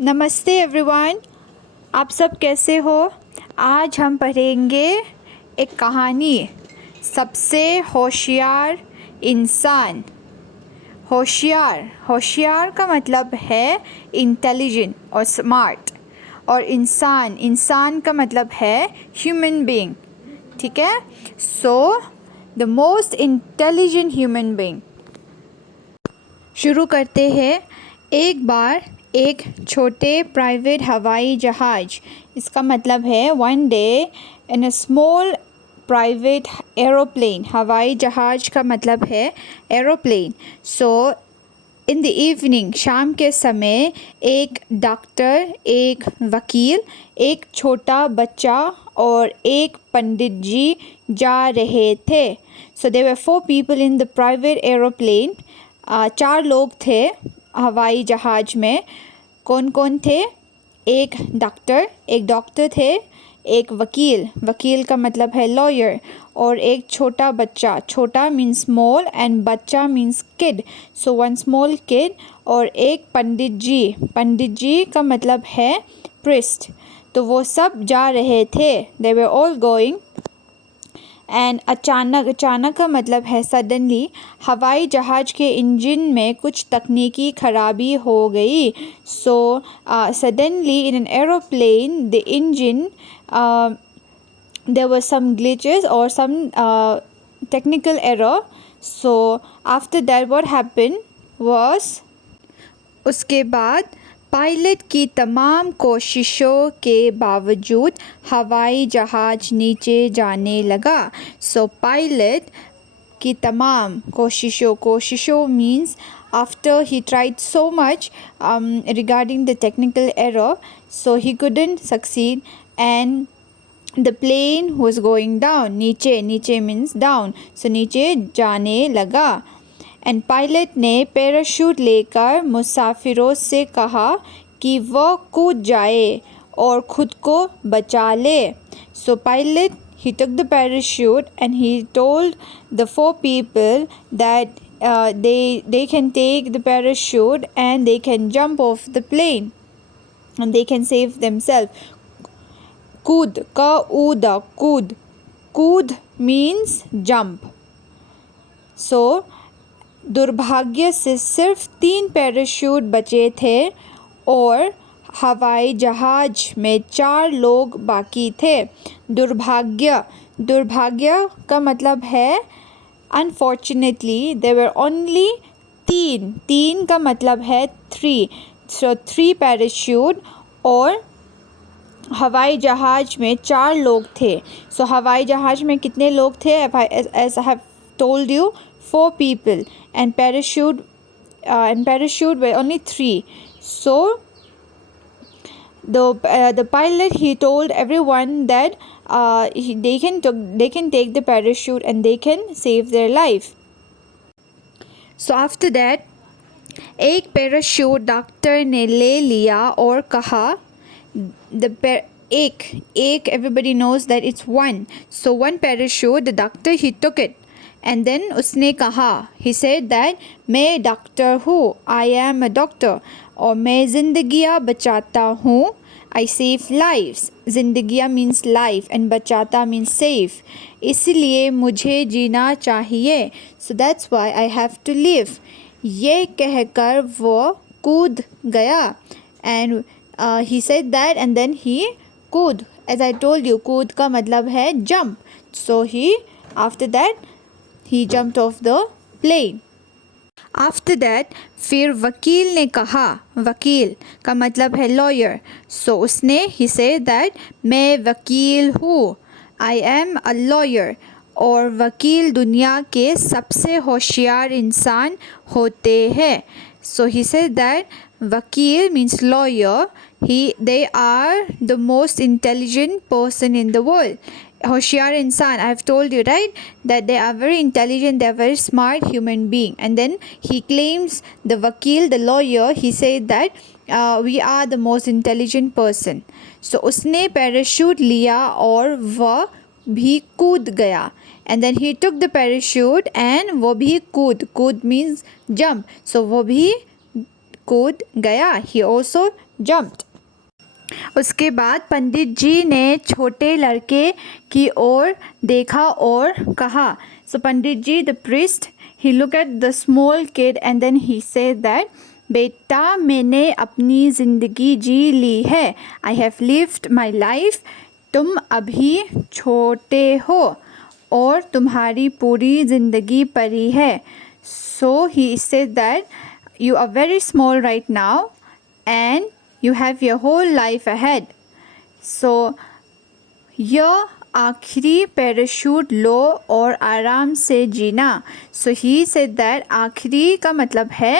नमस्ते एवरीवन, आप सब कैसे हो। आज हम पढ़ेंगे एक कहानी, सबसे होशियार इंसान। होशियार का मतलब है इंटेलिजेंट और स्मार्ट, और इंसान का मतलब है ह्यूमन बीइंग। ठीक है, so the most intelligent human being. शुरू करते हैं। एक बार एक छोटे प्राइवेट हवाई जहाज़, इसका मतलब है one day in a small private aeroplane. हवाई जहाज़ का मतलब है aeroplane. So in the evening, शाम के समय, एक डॉक्टर, एक वकील, एक छोटा बच्चा और एक पंडित जी जा रहे थे। So there were 4 people in the private aeroplane. 4 लोग थे हवाई जहाज में। कौन कौन थे? एक डॉक्टर थे, एक वकील का मतलब है लॉयर, और एक छोटा बच्चा। छोटा मीन्स स्मॉल एंड बच्चा means kid, so one small kid. और एक पंडित जी का मतलब है प्रिस्ट। तो वो सब जा रहे थे, दे वर ऑल गोइंग। एंड अचानक का मतलब है सडनली, हवाई जहाज़ के इंजन में कुछ तकनीकी खराबी हो गई। So suddenly in an aeroplane the engine, there were some glitches or some technical error. So after that what happened was, उसके बाद पायलट की तमाम कोशिशों के बावजूद हवाई जहाज़ नीचे जाने लगा। सो पायलट की तमाम कोशिशों means after he tried so much regarding the technical error, so he couldn't succeed and the plane was going down. नीचे means down, so नीचे जाने लगा। एंड पायलट ने पैराशूट लेकर मुसाफिरों से कहा कि वह कूद जाए और खुद को बचा ले। सो pilot, he took the parachute and he told the 4 people that they can take the parachute and they can jump off the plane and they can save themselves. कूद means jump. So दुर्भाग्य से सिर्फ 3 parachute बचे थे और हवाई जहाज में 4 लोग बाकी थे। दुर्भाग्य का मतलब है अनफॉर्चुनेटली देयर वर ओनली 3 का मतलब है 3, सो 3 पैराशूट और हवाई जहाज में 4 लोग थे। सो हवाई जहाज में कितने लोग थे? As I have told you, 4 people and parachute were only 3. So the pilot, he told everyone that they can take the parachute and they can save their life. So after that, एक parachute doctor ने ले लिया और कहा, एक everybody knows that it's one, so one parachute, the doctor, he took it and then उसने कहा, he said that मैं डॉक्टर हूँ, I am a doctor, और मैं ज़िंदगियाँ बचाता हूँ, I save lives. ज़िंदगियाँ means life and बचाता means save, इसलिए मुझे जीना चाहिए, so that's why I have to live. ये कहकर वो कूद गया and he said that and then he कूद. As I told you, कूद का मतलब है jump. So after that he jumped off the plane. After that फिर वकील ने कहा, वकील का मतलब है lawyer. So उसने, he said that मैं वकील हूँ, I am a lawyer. और वकील दुनिया के सबसे होशियार इंसान होते हैं. So he said that वकील means lawyer. They are the most intelligent person in the world. होशियार इंसान, I have told you, right, that they are very intelligent, they are very smart human being. And then he claims, the वकील, the lawyer, he said that we are the most intelligent person. So उसने parachute लिया और वह भी कूद गया. And then he took the parachute and वो भी कूद means jump, so वो भी कूद गया. He also jumped. उसके बाद पंडित जी ने छोटे लड़के की ओर देखा और कहा. So Pandit ji, the priest, he looked at the small kid and then he said that, बेटा मैंने अपनी ज़िंदगी जी ली है. I have lived my life. तुम अभी छोटे हो और तुम्हारी पूरी ज़िंदगी पड़ी है. So he said that you are very small right now and you have your whole life ahead. So यह आखिरी पैराशूट लो और आराम से जीना. So he said that आखिरी का मतलब है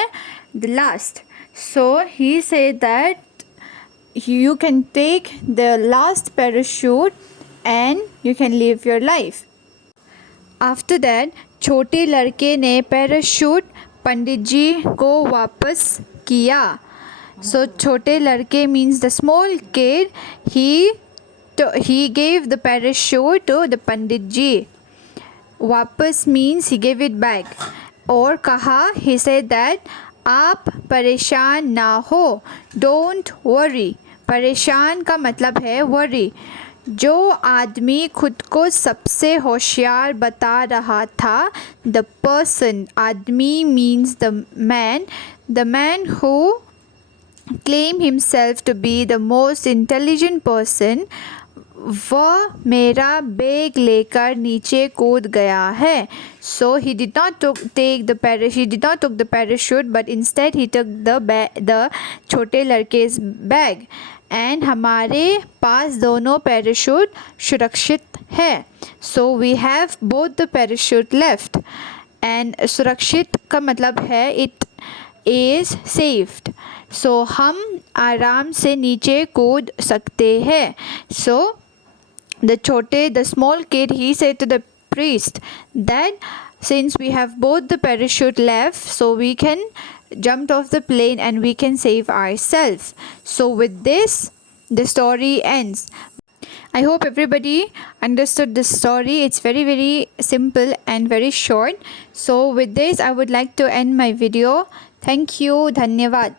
the last. So he said that you can take the last parachute and you can live your life. After that छोटे लड़के ने पैराशूट पंडित जी को वापस किया. So छोटे लड़के means the small kid. He gave the parachute to the पंडित जी. वापस means he gave it back. और कहा, he said that आप परेशान ना हो. Don't worry. परेशान का मतलब है worry. जो आदमी खुद को सबसे होशियार बता रहा था, the person, आदमी means the man who claimed himself to be the most intelligent person, वह मेरा बैग लेकर नीचे कूद गया है. So he did not take the parachute, but instead he took the छोटे लड़के's bag. And हमारे पास दोनों पैराशूट सुरक्षित है. So we have both the parachute left. And सुरक्षित का मतलब है it is saved. So हम आराम से नीचे कूद सकते हैं. So the small kid, he said to the priest that since we have both the parachute left, so we can jump off the plane and we can save ourselves. So with this, the story ends. I hope everybody understood this story. It's very, very simple and very short. So with this, I would like to end my video. Thank you. Dhanyavad.